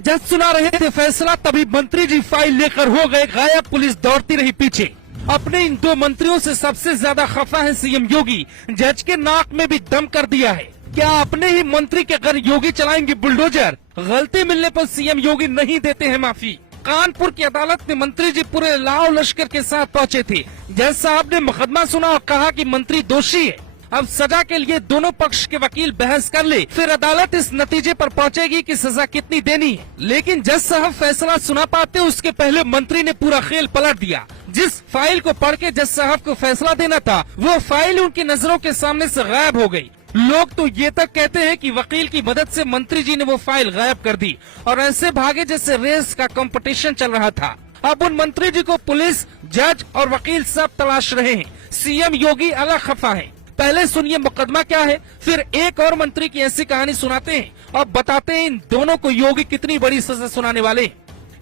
जज सुना रहे थे फैसला, तभी मंत्री जी फाइल लेकर हो गए गायब। पुलिस दौड़ती रही पीछे। अपने इन दो मंत्रियों से सबसे ज्यादा खफा है सीएम योगी। जज के नाक में भी दम कर दिया है। क्या अपने ही मंत्री के घर योगी चलाएंगे बुलडोजर? गलती मिलने पर सीएम योगी नहीं देते हैं माफी। कानपुर की अदालत में मंत्री जी पूरे लाव लश्कर के साथ पहुंचे थे। जज साहब ने मुकदमा सुना और कहा कि मंत्री दोषी है। अब सजा के लिए दोनों पक्ष के वकील बहस कर ले, फिर अदालत इस नतीजे पर पहुंचेगी कि सजा कितनी देनी है। लेकिन जज साहब फैसला सुना पाते उसके पहले मंत्री ने पूरा खेल पलट दिया। जिस फाइल को पढ़ के जज साहब को फैसला देना था, वो फाइल उनकी नजरों के सामने से गायब हो गई। लोग तो ये तक कहते हैं कि वकील की मदद से मंत्री जी ने वो फाइल गायब कर दी और ऐसे भागे जैसे रेस का कंपटीशन चल रहा था। अब उन मंत्री जी को पुलिस, जज और वकील सब तलाश रहे हैं। सीएम योगी अलग खफा है। पहले सुनिए मुकदमा क्या है, फिर एक और मंत्री की ऐसी कहानी सुनाते हैं और बताते हैं इन दोनों को योगी कितनी बड़ी सजा सुनाने वाले हैं।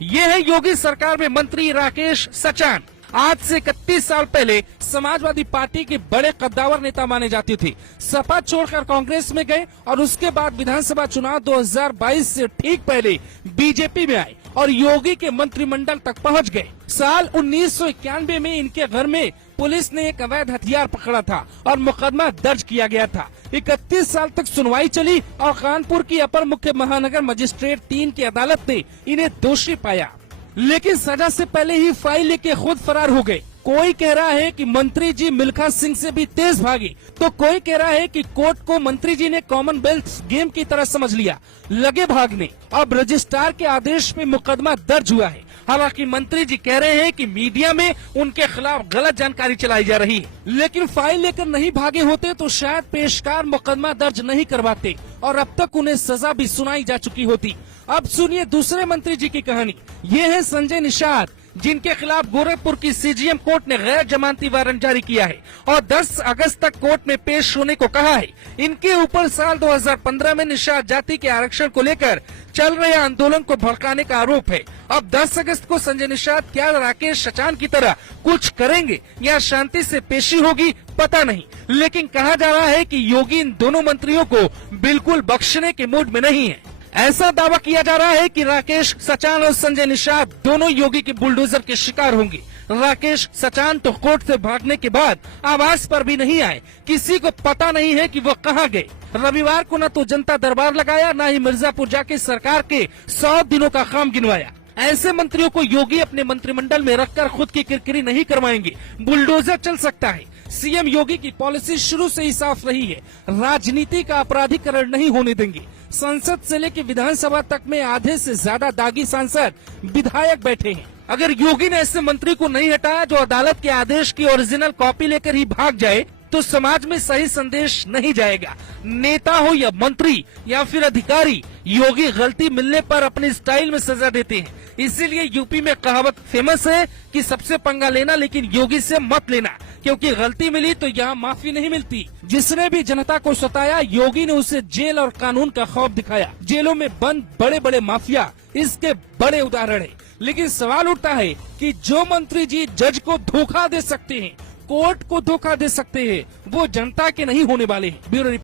ये है योगी सरकार में मंत्री राकेश सचान। आज से 31 साल पहले समाजवादी पार्टी के बड़े कद्दावर नेता माने जाते थे। सपा छोड़कर कांग्रेस में गए और उसके बाद विधानसभा चुनाव 2022 से ठीक पहले बीजेपी में आए और योगी के मंत्रिमंडल तक पहुंच गए। साल 1991 में इनके घर में पुलिस ने एक अवैध हथियार पकड़ा था और मुकदमा दर्ज किया गया था। 31 साल तक सुनवाई चली और कानपुर की अपर मुख्य महानगर मजिस्ट्रेट 3 की अदालत ने इन्हें दोषी पाया, लेकिन सजा से पहले ही फाइल लेके खुद फरार हो गए। कोई कह रहा है कि मंत्री जी मिल्खा सिंह से भी तेज भागे, तो कोई कह रहा है कि कोर्ट को मंत्री जी ने कॉमनवेल्थ गेम की तरह समझ लिया, लगे भागने। अब रजिस्ट्रार के आदेश पे मुकदमा दर्ज हुआ है। हालांकि मंत्री जी कह रहे हैं कि मीडिया में उनके खिलाफ गलत जानकारी चलाई जा रही है, लेकिन फाइल लेकर नहीं भागे होते तो शायद पेशकार मुकदमा दर्ज नहीं करवाते और अब तक उन्हें सजा भी सुनाई जा चुकी होती। अब सुनिए दूसरे मंत्री जी की कहानी। ये है संजय निषाद, जिनके खिलाफ गोरखपुर की सीजीएम कोर्ट ने गैर जमानती वारंट जारी किया है और 10 अगस्त तक कोर्ट में पेश होने को कहा है। इनके ऊपर साल 2015 में निषाद जाति के आरक्षण को लेकर चल रहे आंदोलन को भड़काने का आरोप है। अब 10 अगस्त को संजय निषाद क्या राकेश सचान की तरह कुछ करेंगे या शांति से पेशी होगी पता नहीं, लेकिन कहा जा रहा है कि योगी इन दोनों मंत्रियों को बिल्कुल बख्शने के मूड में नहीं है। ऐसा दावा किया जा रहा है कि राकेश सचान और संजय निषाद दोनों योगी के बुलडोजर के शिकार होंगे। राकेश सचान तो कोर्ट से भागने के बाद आवास पर भी नहीं आए, किसी को पता नहीं है कि वो कहां गए। रविवार को न तो जनता दरबार लगाया, न ही मिर्जापुर जाके सरकार के 100 दिनों का काम गिनवाया। ऐसे मंत्रियों को योगी अपने मंत्रिमंडल में रखकर खुद की किरकिरी नहीं करवाएंगे। बुलडोजर चल सकता है। सीएम योगी की पॉलिसी शुरू से ही साफ रही है, राजनीति का अपराधीकरण नहीं होने देंगे। संसद से लेकर विधानसभा तक में आधे से ज्यादा दागी सांसद विधायक बैठे हैं। अगर योगी ने ऐसे मंत्री को नहीं हटाया जो अदालत के आदेश की ओरिजिनल कॉपी लेकर ही भाग जाए, तो समाज में सही संदेश नहीं जाएगा। नेता हो या मंत्री या फिर अधिकारी, योगी गलती मिलने पर अपने स्टाइल में सजा देते हैं। इसीलिए यूपी में कहावत फेमस है कि सबसे पंगा लेना लेकिन योगी से मत लेना, क्योंकि गलती मिली तो यहाँ माफी नहीं मिलती। जिसने भी जनता को सताया, योगी ने उसे जेल और कानून का खौफ दिखाया। जेलों में बंद बड़े बड़े माफिया इसके बड़े उदाहरण है। लेकिन सवाल उठता है कि जो मंत्री जी जज को धोखा दे सकते हैं, कोर्ट को धोखा दे सकते हैं, वो जनता के नहीं होने वाले हैं। ब्यूरो